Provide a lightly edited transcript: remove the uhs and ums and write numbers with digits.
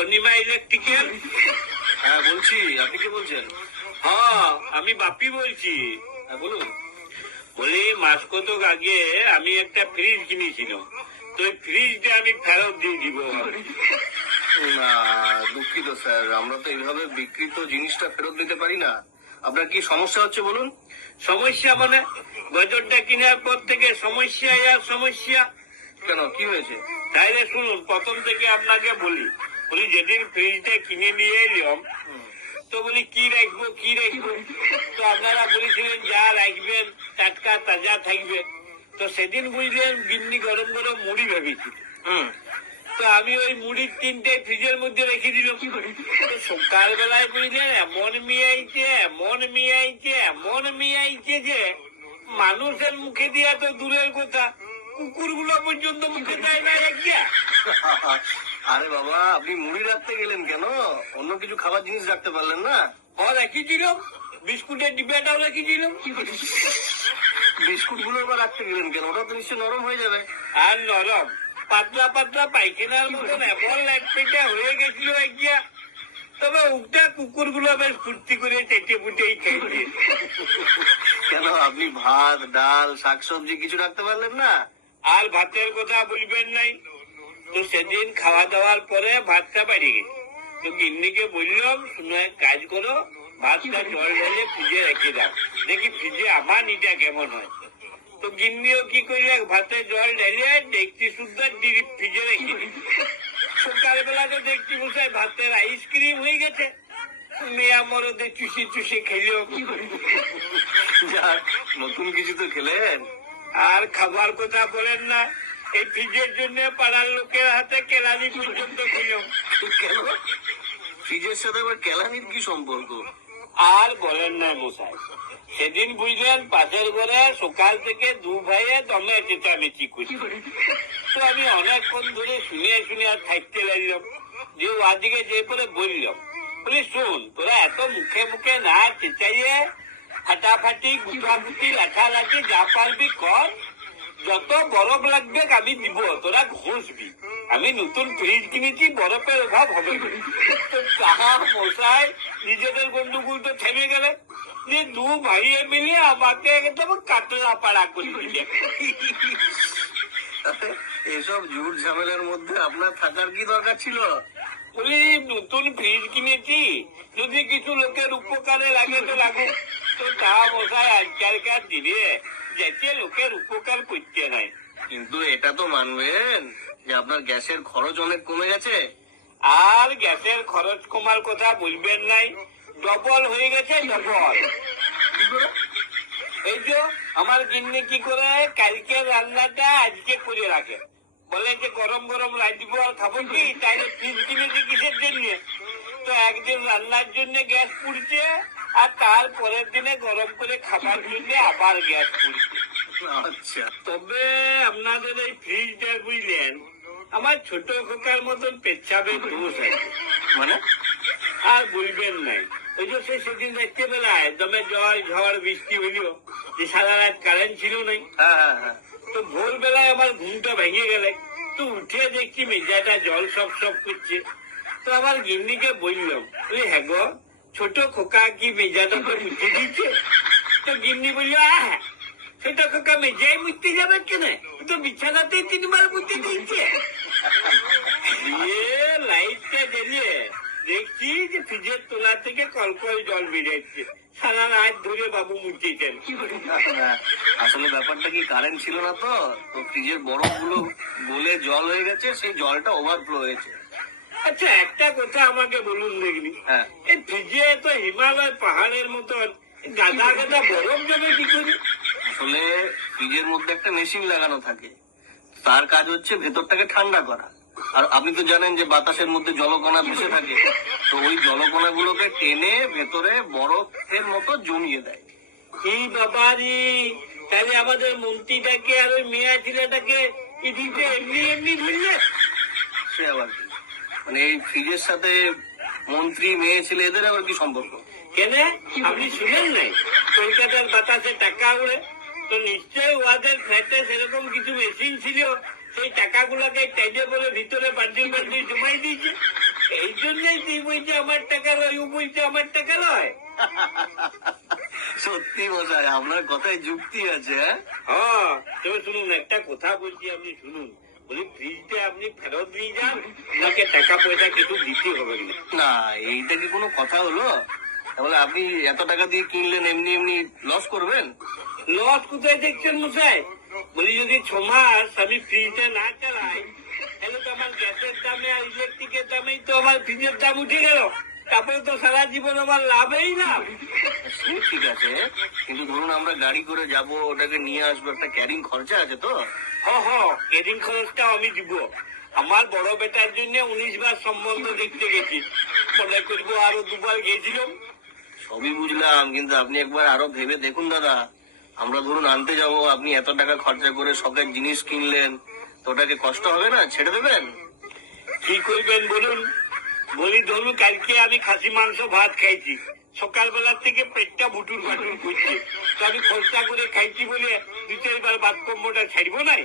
Anima electrical. হ্যাঁ বলছি, আপনি কে বলছেন? হ্যাঁ, আমি বাপি বলছি। হ্যাঁ বলুন। বলি মাস কতক আগে আমি একটা ফ্রিজ কিনেছিলাম, তো ওই ফ্রিজটা আমি ফেরত দিয়ে দিব। না, দুঃখিত স্যার, আমরা তো এইভাবে বিক্রিত জিনিসটা ফেরত দিতে পারি না। আপনার কি সমস্যা হচ্ছে বলুন? সমস্যা মানে গজরটা কেনার পর থেকে সমস্যা আর সমস্যা। কেন, কি হয়েছে? তাইলে শুনুন, প্রথম থেকে আপনাকে বলি যেদিন ফ্রিজটা কিনে নিয়ে এলাম, তো বলি কি রাখবো কি রাখবো, তো আপনারা বলেছিলেন যা রাখবেন টাটকা তাজা থাকবে। তো সেদিন বুঝলেন গিন্নি গরম গরম মুড়ি ভেবেছিল। তো আমি ওই মুড়ির 3টে ফ্রিজের মধ্যে রেখে দিলাম। তো সকালবেলায় বুঝলেন এমন মিয়াইছে যে মানুষের মুখে দিয়া তো দূরের কথা, কুকুরগুলো পর্যন্ত মুখে দেয় না একগিয়া। আরে বাবা, আপনি মুড়ি রাখতে গেলেন কেন? অন্য কিছু খাবার জিনিস রাখতে পারলেন না? রেখেছিলাম, বিস্কুটের ডিব্বাটাও রেখেছিলাম। বিস্কুট গুলো আবার রাখতে গেলেন কেন? ওটা তো নিশ্চয় নরম হয়ে যাবে। আর নরম পাতলা পাতলা পায়খানার মতন এমন ল্যাপটেটা হয়ে গেছিল একগিয়া। তবে উঠটা কুকুরগুলো বেশ ফুর্তি করে চেটে পুটেই খেয়েছে। কেন, আপনি ভাত ডাল শাকসবজি কিছু রাখতে পারলেন না? আর ভাতের কথা বলবেন নাই। তো সেদিন খাওয়া দাওয়ার পরে ভাতটা বাড়ি গেছে। তো গিন্নিকে বললাম, শুনো এক কাজ করো, ভাতটা জল ঢেলে ফ্রিজে রেখে দাও, দেখি ফ্রিজে আমার নিটা কেমন হয়। তো গিন্নিও কি করলে ভাতে জল ঢেলে দেখছি শুদ্ধ ডিপ ফ্রিজে রেখে দিই। সকালবেলা তো দেখছি বসে ভাতের আইসক্রিম হয়ে গেছে। মেয়া মরদে চুষি চুষি খেলেও যাক, নতুন কিছু তো খেলেন। আর খাবার কথা বলেন না, এই ফ্রিজের জন্য পাড়ার লোকের হাতে কেলানি পর্যন্ত খেলাম। কেন, ফ্রিজের সাথে আবার কেলানির কি সম্পর্ক? আর বলেন না মশাই, সেদিন বুঝলেন পাশের ঘরে সকাল থেকে দু ভাইয়ে দমে চেঁচামেচি করছি। তো আমি অনেকক্ষণ ধরে শুনে শুনে আর থাকতে লাগলাম, যে ওদিকে যে পরে বললাম, বলি শোন, তোরা এত মুখে মুখে না চেঁচাইয়ে ফাটাফাটি গুটাগুটি লাঠালাঠি যা পারবি কর, যত বরফ লাগবে আমি দিব, তোরা ঘষবি। আমি নতুন ফ্রিজ কিনেছি, বরফের অভাব হবে। তো তাহা মশাই নিজেদের গন্ডগোল তো থেমে গেলে, যে দু ভাইয়ে মিলে আমাকে একদম কাতলা পাড়া করে দিলে। এসব ঝুট ঝামেলার মধ্যে আপনার থাকার কি দরকার ছিল? বলি নতুন ফ্রিজ কিনেছি, যদি কিছু লোকের উপকারে লাগে তো লাগুক। তো তা মশাই আজকালকার দিনে যাতে লোকের উপকার করতে নাই। কিন্তু এটা তো মানবেন যে আপনার গ্যাসের খরচ অনেক কমে গেছে। আর গ্যাসের খরচ কমার কথা বলবেন নাই, ডবল হয়ে গেছে, ডবল। কি করে? এই যে আমার গিন্নি কি করে কালকে রান্নাটা আজকে করে রাখে, বলে যে গরম গরম রাখবো আর খাবো কি, তাইলে ফ্রিজ কিনেছি কিসের জন্য? তো একদিন রান্নার জন্য গ্যাস পুড়ছে, আর তারপরের দিনে গরম করে খাবার জন্য আবার গ্যাস পুড়ছে। আচ্ছা, তবে আপনাদের এই ফ্রিজটা বুঝলেন আমার ছোট খোকার মতন পেচ্ছাবের দোষ আছে। মানে? আর বলবেন নাই, ওই যে সেদিন দেখতে বেলায় দমে জল ঝড় বৃষ্টি হইল, যে সারা রাত কারেন্ট ছিল নাই। হ্যাঁ হ্যাঁ হ্যাঁ। তো ভোরবেলায় আমার ঘুমটা ভেঙে গেলে, তো উঠে দেখছি মেজাটা জল সব সব করছে। তো আমার গিন্নিকে বললাম, হ্যাঁ গো ছোট খোকা কি মেজাটা তো মুছে দিচ্ছে? তো গিন্নি বলল, ছোট খোকা মেজাই মুছতে যাবে কেন, তো বিছানাতেই 3বার মুছতে দিচ্ছে। দিয়ে লাইটটা জ্বালিয়ে দেখছি যে ফ্রিজের তোলা থেকে কলকল জল বেরিয়েছে। সারা রাত ধরে বাবু মুছেছেন। আসলে ব্যাপারটা কি, কারেন্ট ছিল না তো, তো ফ্রিজের বরফ গুলো গলে জল হয়ে গেছে, সেই জলটা ওভারফ্লো হয়েছে। আচ্ছা একটা কথা আমাকে বলুন দেখবি, হ্যাঁ। এই ফ্রিজে তো হিমালয় পাহাড়ের মতন গাদা গাদা বরফ জমে কি করে? আসলে ফ্রিজের মধ্যে একটা মেশিন লাগানো থাকে, তার কাজ হচ্ছে ভেতরটাকে ঠান্ডা করা। আর আপনি তো জানেন যে বাতাসের মধ্যে জলকণা ভেসে থাকে, তো ওই জলকণা গুলোকে টেনে ভেতরে বরফের মতো জমিয়ে দেয়। এই বাবারি, তাহলে আমাদের মন্ত্রীটাকে আর ওই মেয়া ছেলেটাকে এদিকে এমনি এমনি ধরলে। সে আবার কি, মানে এই ফ্রিজের সাথে মন্ত্রী মেয়ে ছেলে এদের আবার কি সম্পর্ক? কেন, আপনি শুনেন নাই কলকাতার বাতাসে টাকা উড়ে? তো নিশ্চয়ই ওদের ফ্ল্যাটে সেরকম কিছু মেশিন ছিল, সেই টাকাগুলোকে টেনে বলে ভিতরে বান্ডিল বান্ডিল জমাই দিয়েছে। এই জন্যই তুই বলছে আমার টাকা লয়, ও বলছে আমার টাকা লয়। সত্যি মশাই, আপনার কথায় যুক্তি আছে। হ্যাঁ, তবে শুনুন, একটা কথা বলছি, আপনি শুনুন। বলি ফ্রিজটা আপনি ফেরত নিয়ে যান, আপনাকে টাকা পয়সা কিছু দিতে হবে না। না, এইটা কি কোনো কথা হলো? তাহলে আপনি এত টাকা দিয়ে কিনলেন, এমনি এমনি লস করবেন? লস কোথায় দেখছেন মশাই? বলি যদি 6 মাস আমি ফ্রিজটা না চালাই, তাহলে তো আমার গ্যাসের দামে আর ইলেকট্রিকের দামেই তো আমার ফ্রিজের দাম উঠে গেল। তারপরে তো সারা জীবন আমার লাভই না। সে ঠিক আছে, কিন্তু ধরুন আমরা গাড়ি করে যাব, ওটাকে নিয়ে আসবো, একটা ক্যারিং খরচা আছে তো। কেদিন খরচটাও আমি দিব। আমার বড় বেটার জন্য 19 বার সম্বন্ধ দেখতে গেছি। মনে করবো আরো 2 বার গেছিলাম। সবই বুঝলাম, কিন্তু আপনি একবার আরো ভেবে দেখুন দাদা। আমরা ধরুন আনতে যাব, আপনি এত টাকা খরচা করে শখের জিনিস কিনলেন, তো ওটাকে কষ্ট হবে না? ছেড়ে দেবেন? কি করবেন বলুন? বলি ধরুন কালকে আমি খাসি মাংস ভাত খাইছি, সকালবেলার থেকে পেটটা বুটুর বাটুর করছে, তো আমি খরচা করে খাইছি বলে 2-4 বার বাদ কম্বটা ছাড়বো নাই।